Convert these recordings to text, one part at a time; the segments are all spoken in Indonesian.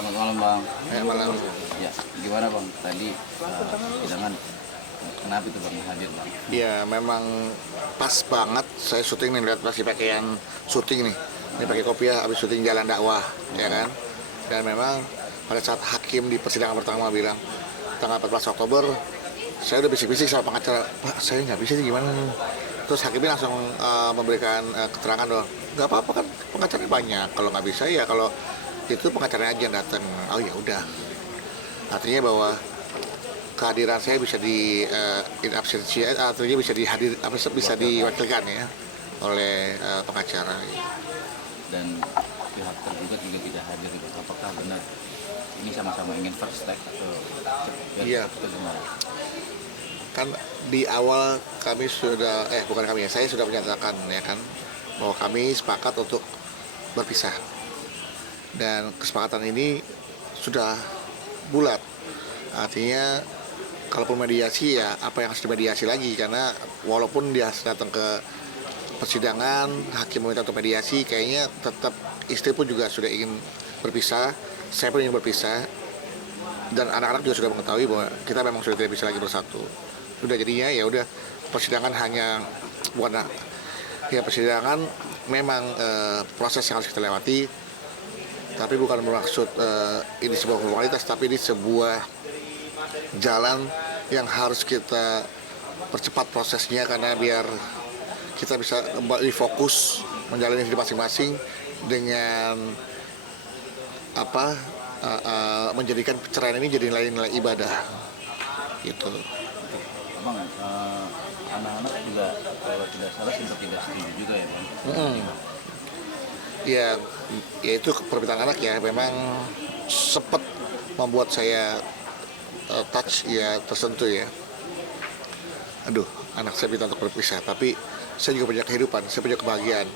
Selamat malam Bang. Malam. Ya, gimana Bang? Tadi hidangan kenapa itu Bang hadir Bang? Ya memang pas banget saya syuting nih, lihat masih pakaian syuting nih. Ini pakai kopiah habis syuting Jalan Dakwah, ya kan. Dan memang pada saat hakim di persidangan pertama bilang tanggal 14 Oktober, saya udah bisik-bisik sama pengacara, Pak saya nggak bisa sih gimana. Terus hakimnya langsung memberikan keterangan dong, nggak apa-apa kan pengacaranya banyak, kalau nggak bisa ya kalau itu pengacaranya aja yang datang. Oh ya udah, artinya bahwa kehadiran saya bisa di in absentia, artinya bisa dihadir, bisa diwakilkan ya oleh pengacara. Dan pihak tergugat juga tidak hadir gitu. Apakah benar ini sama-sama ingin first take atau Iya. gimana? Kan di awal kami sudah, bukan kami ya, saya sudah menyatakan ya kan bahwa kami sepakat untuk berpisah, dan kesepakatan ini sudah bulat. Artinya kalaupun mediasi ya apa yang harus dimediasi lagi, karena walaupun dia datang ke persidangan hakim meminta untuk mediasi, kayaknya tetap istri pun juga sudah ingin berpisah, saya pun ingin berpisah, dan anak-anak juga sudah mengetahui bahwa kita memang sudah tidak bisa lagi bersatu. Udah jadinya ya udah, persidangan hanya bukan ya persidangan memang proses yang harus kita lewati, tapi bukan bermaksud ini sebuah formalitas, tapi ini sebuah jalan yang harus kita percepat prosesnya, karena biar kita bisa kembali fokus menjalani hidup masing-masing dengan menjadikan perceraian ini jadi nilai-nilai ibadah gitu. Bang, anak-anak juga kalau tidak salah sempat tidak setuju juga ya Bang? Ya itu permintaan anak ya, memang sempat membuat saya touch ya, tersentuh ya. Aduh, anak saya minta untuk berpisah, tapi saya juga punya kehidupan, saya punya kebahagiaan.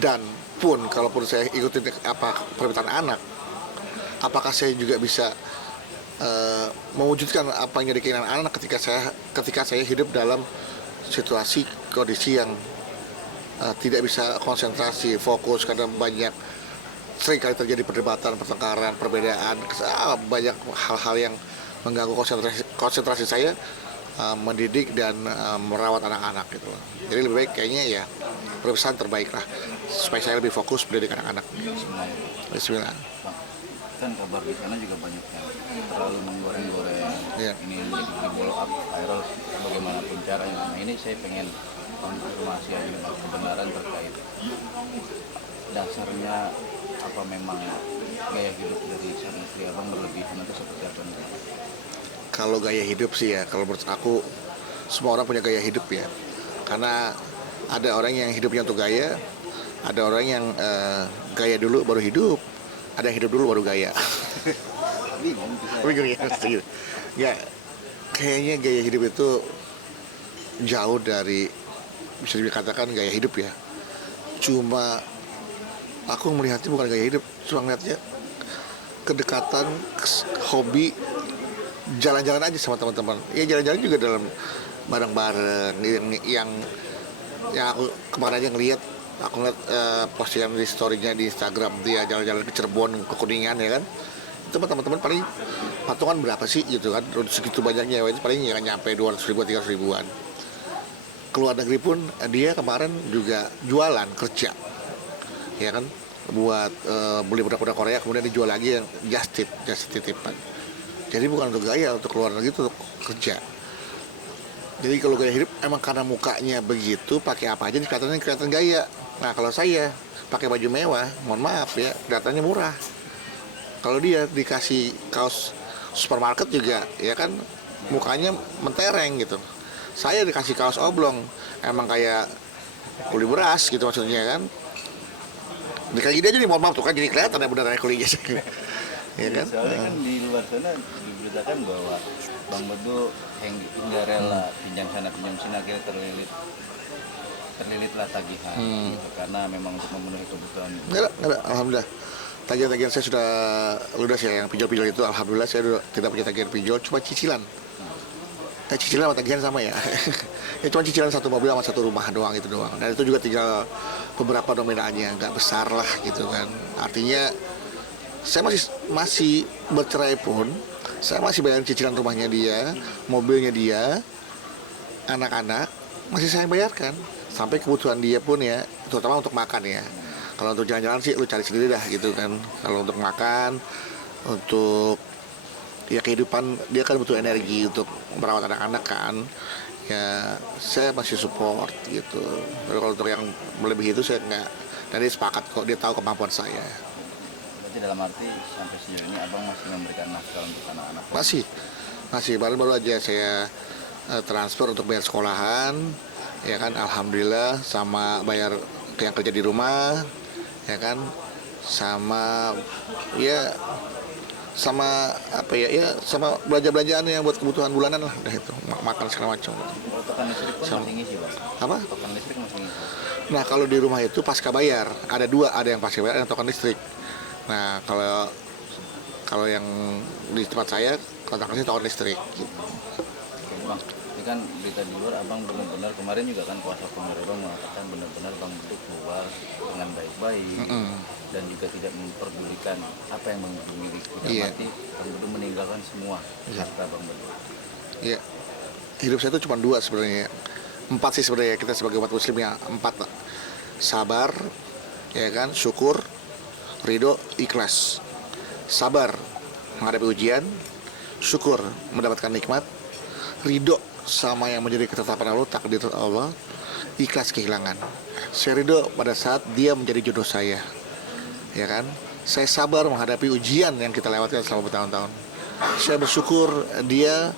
Dan pun kalaupun saya ikutin permintaan anak, apakah saya juga bisa mewujudkan apa yang jadi keinginan anak ketika saya hidup dalam situasi kondisi yang tidak bisa konsentrasi, fokus, karena sering kali terjadi perdebatan, pertengkaran, perbedaan, banyak hal-hal yang mengganggu konsentrasi saya mendidik dan merawat anak-anak gitu loh. Jadi lebih baik kayaknya ya perpisahan terbaik lah, supaya saya lebih fokus mendidik anak-anak. Bismillah. Kan kabar di sana juga banyak yang terlalu menggoreng-goreng, Iya. ini jadi blow up viral bagaimanapun caranya. Nah ini saya pengen konfirmasi aja Bang, kebenaran terkait dasarnya, apa memang gaya hidup dari sang istri Abang berlebihan atau seperti apa nih? Kalau gaya hidup sih ya, kalau menurut aku semua orang punya gaya hidup ya. Karena ada orang yang hidupnya untuk gaya, ada orang yang gaya dulu baru hidup, ada yang hidup dulu baru gaya. Bingung ya, setuju. Ya, kayaknya gaya hidup itu jauh dari bisa dikatakan gaya hidup ya. Cuma aku melihatnya bukan gaya hidup, cuma melihatnya kedekatan, hobi, jalan-jalan aja sama teman-teman. Ya jalan-jalan juga dalam bareng-bareng yang aku kemarin aja ngelihat, aku ngeliat postingan di story-nya di Instagram dia jalan-jalan ke Cirebon, ke Kuningan ya kan. Itu teman-teman paling patungan berapa sih gitu kan, segitu banyaknya itu paling nggak nyampe 200 ribuan, 300 ribuan. Keluar negeri pun dia kemarin juga jualan kerja ya kan, buat beli produk-produk Korea kemudian dijual lagi yang just titipan. Jadi bukan untuk gaya, untuk keluar negeri itu untuk kerja. Jadi kalau gaya hidup emang karena mukanya begitu, pakai apa aja kelihatan gaya. Nah kalau saya pakai baju mewah, mohon maaf ya, kelihatannya murah. Kalau dia dikasih kaos supermarket juga, ya kan mukanya mentereng gitu. Saya dikasih kaos oblong, emang kayak kuli beras gitu maksudnya kan. Kayak gini aja nih, mohon maaf tuh kan jadi kelihatan ya beneran kulinya. Ya kan? Soalnya kan di luar sana diberitakan bahwa Bang Bedu hingga rela pinjam sana pinjam sini, akhirnya terlilitlah tagihan gitu, karena memang untuk memenuhi kebutuhan. Enggak, alhamdulillah. Tagihan-tagihan saya sudah ludas ya, yang pinjol-pinjol itu alhamdulillah saya tidak punya tagihan pinjol, cuma cicilan. Cicilan sama tagihan sama ya. Ya cuma cicilan satu mobil sama satu rumah doang, itu doang. Dan itu juga tinggal beberapa nominalnya, nggak besar lah gitu kan. Artinya saya masih masih bercerai pun saya masih bayar cicilan rumahnya dia, mobilnya dia, anak-anak masih saya bayarkan sampai kebutuhan dia pun ya, terutama untuk makan ya. Kalau untuk jalan-jalan sih lu cari sendiri dah gitu kan. Kalau untuk makan, untuk ya kehidupan dia kan butuh energi untuk merawat anak-anak kan. Ya saya masih support gitu. Tapi kalau untuk yang melebihi itu saya nggak. Dan dia sepakat kok, dia tahu kemampuan saya. Berarti dalam arti sampai sejauh ini abang masih memberikan nafkah untuk anak-anak? Masih baru-baru aja saya transfer untuk bayar sekolahan, ya kan, alhamdulillah, sama bayar yang kerja di rumah, ya kan, sama ya sama apa ya sama belanja-belanjaan yang buat kebutuhan bulanan lah, udah itu makan segala macam. Token listrik pun masih ngisi, Bang? Apa? Token listrik masih ngisi? Nah kalau di rumah itu pasca bayar ada dua, ada yang pasca bayar, ada yang token listrik. Nah kalau yang di tempat saya kontrakannya token listrik. Bang, ini kan berita di luar abang benar-benar kemarin juga kan kuasa hukum abang mengatakan benar-benar bang Beduk keluar dengan baik-baik dan juga tidak memperdulikan apa yang bang Beduk miliki. Dalam arti bang Beduk meninggalkan semua harta bang Beduk. Iya, hidup saya itu cuma dua sebenarnya, empat sih sebenarnya, kita sebagai umat muslim ya, empat: sabar, ya kan, syukur, ridho, ikhlas. Sabar menghadapi ujian, syukur mendapatkan nikmat, ridho sama yang menjadi ketetapan Allah, takdir Allah, ikhlas kehilangan. Saya ridho pada saat dia menjadi jodoh saya, ya kan. Saya sabar menghadapi ujian yang kita lewatkan selama bertahun-tahun. Saya bersyukur dia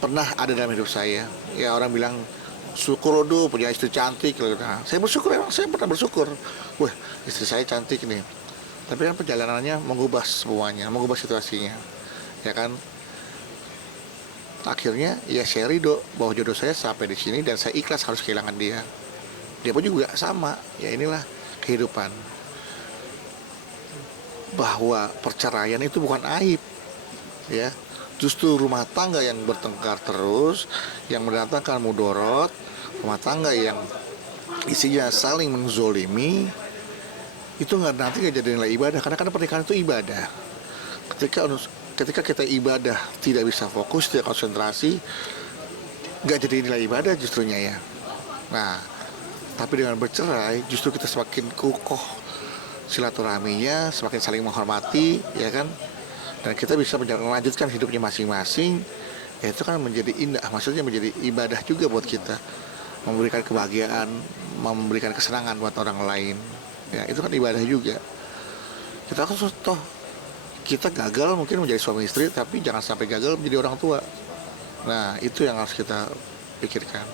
pernah ada dalam hidup saya. Ya orang bilang syukur lo punya istri cantik. Nah, saya bersyukur, emang saya pernah bersyukur. Wah, istri saya cantik nih. Tapi kan perjalanannya mengubah semuanya, mengubah situasinya, ya kan. Akhirnya ya saya ridho bahwa jodoh saya sampai di sini dan saya ikhlas harus kehilangan dia. Dia pun juga sama. Ya inilah kehidupan. Bahwa perceraian itu bukan aib, ya. Justru rumah tangga yang bertengkar terus, yang mendatangkan mudorot, rumah tangga yang isinya saling menzolimi, itu nanti nggak jadi nilai ibadah. Karena pernikahan itu ibadah. Ketika kita ibadah tidak bisa fokus, tidak konsentrasi, nggak jadi nilai ibadah justrunya ya. Nah, tapi dengan bercerai justru kita semakin kukuh silaturahminya, semakin saling menghormati, ya kan. Dan kita bisa melanjutkan hidupnya masing-masing, ya itu kan menjadi indah, maksudnya menjadi ibadah juga buat kita, memberikan kebahagiaan, memberikan kesenangan buat orang lain, ya itu kan ibadah juga. Kita kan toh kita gagal mungkin menjadi suami istri, tapi jangan sampai gagal menjadi orang tua. Nah itu yang harus kita pikirkan.